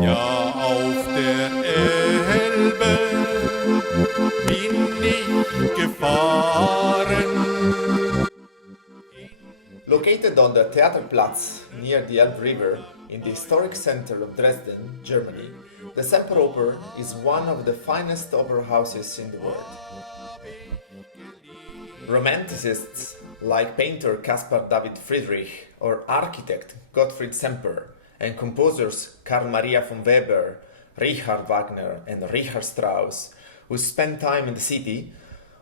Ja, auf der Elbe bin ich gefahren. Located on the Theaterplatz near the Elbe River in the historic center of Dresden, Germany, the Semperoper is one of the finest opera houses in the world. Romanticists like painter Caspar David Friedrich or architect Gottfried Semper and composers Karl Maria von Weber, Richard Wagner and Richard Strauss, who spent time in the city,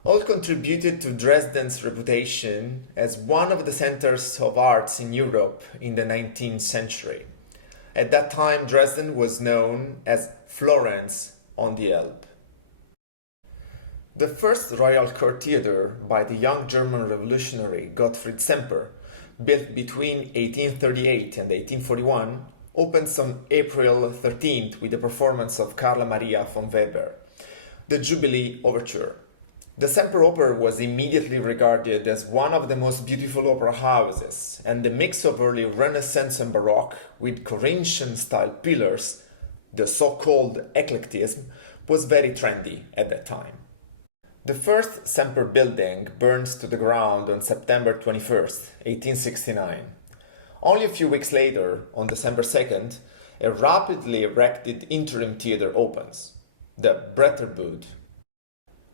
all contributed to Dresden's reputation as one of the centers of arts in Europe in the 19th century. At that time, Dresden was known as Florence on the Elbe. The first Royal Court Theatre by the young German revolutionary Gottfried Semper, built between 1838 and 1841, opens on April 13th with the performance of Carl Maria von Weber, the Jubilee Overture. The Semperoper was immediately regarded as one of the most beautiful opera houses, and the mix of early Renaissance and Baroque with Corinthian-style pillars, the so-called eclecticism, was very trendy at that time. The first Semper building burns to the ground on September 21st, 1869. Only a few weeks later, on December 2nd, a rapidly erected interim theatre opens, the Bretterbud.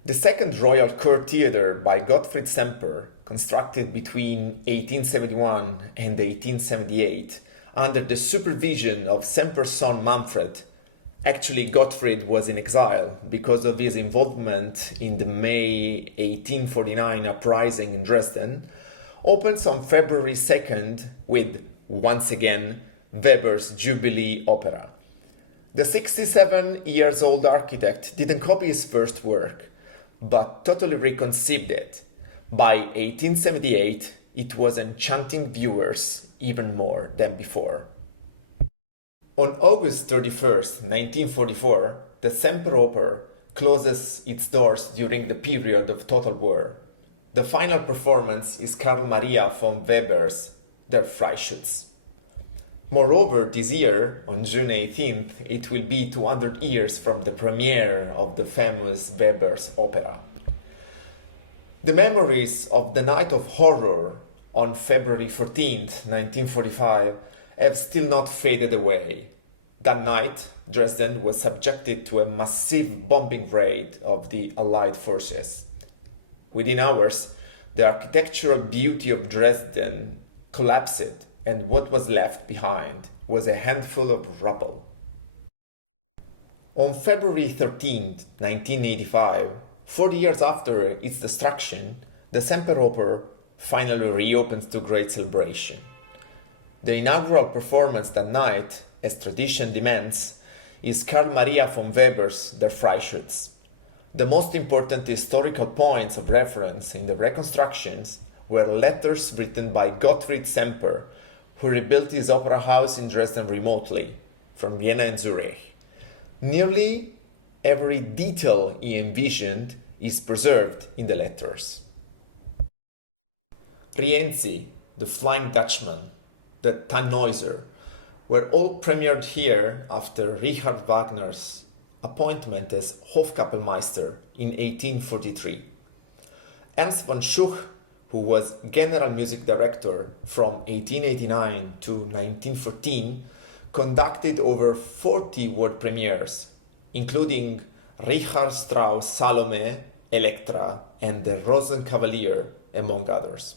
The second Royal Court Theatre by Gottfried Semper, constructed between 1871 and 1878, under the supervision of Semper's son Manfred. Actually, Gottfried was in exile because of his involvement in the May 1849 uprising in Dresden, opens on February 2nd with, once again, Weber's Jubilee Opera. The 67-years-old architect didn't copy his first work, but totally reconceived it. By 1878, it was enchanting viewers even more than before. On August 31st, 1944, the Semperoper closes its doors during the period of total war. The final performance is Karl Maria von Weber's Der Freischütz. Moreover, this year, on June 18th, it will be 200 years from the premiere of the famous Weber's opera. The memories of the Night of Horror on February 14th, 1945, have still not faded away. That night, Dresden was subjected to a massive bombing raid of the Allied forces. Within hours, the architectural beauty of Dresden collapsed, and what was left behind was a handful of rubble. On February 13, 1985, 40 years after its destruction, the Semperoper finally reopens to great celebration. The inaugural performance that night, as tradition demands, is Karl Maria von Weber's Der Freischütz. The most important historical points of reference in the reconstructions were letters written by Gottfried Semper, who rebuilt his opera house in Dresden remotely, from Vienna and Zurich. Nearly every detail he envisioned is preserved in the letters. Rienzi, the Flying Dutchman, the Tannhäuser, were all premiered here after Richard Wagner's appointment as Hofkapellmeister in 1843. Ernst von Schuch, who was General Music Director from 1889 to 1914, conducted over 40 world premieres, including Richard Strauss' Salome, Elektra, and the Rosenkavalier, among others.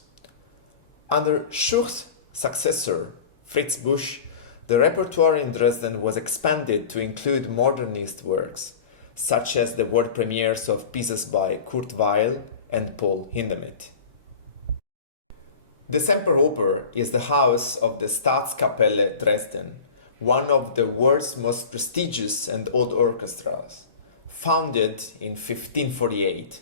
Under Schuch's successor, Fritz Busch, the repertoire in Dresden was expanded to include modernist works, such as the world premieres of pieces by Kurt Weill and Paul Hindemith. The Semperoper is the house of the Staatskapelle Dresden, one of the world's most prestigious and old orchestras, founded in 1548.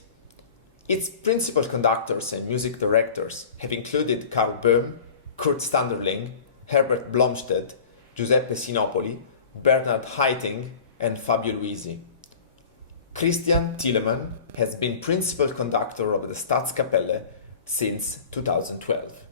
Its principal conductors and music directors have included Karl Böhm, Kurt Standerling, Herbert Blomstedt, Giuseppe Sinopoli, Bernhard Haitink, and Fabio Luisi. Christian Thielemann has been principal conductor of the Staatskapelle since 2012.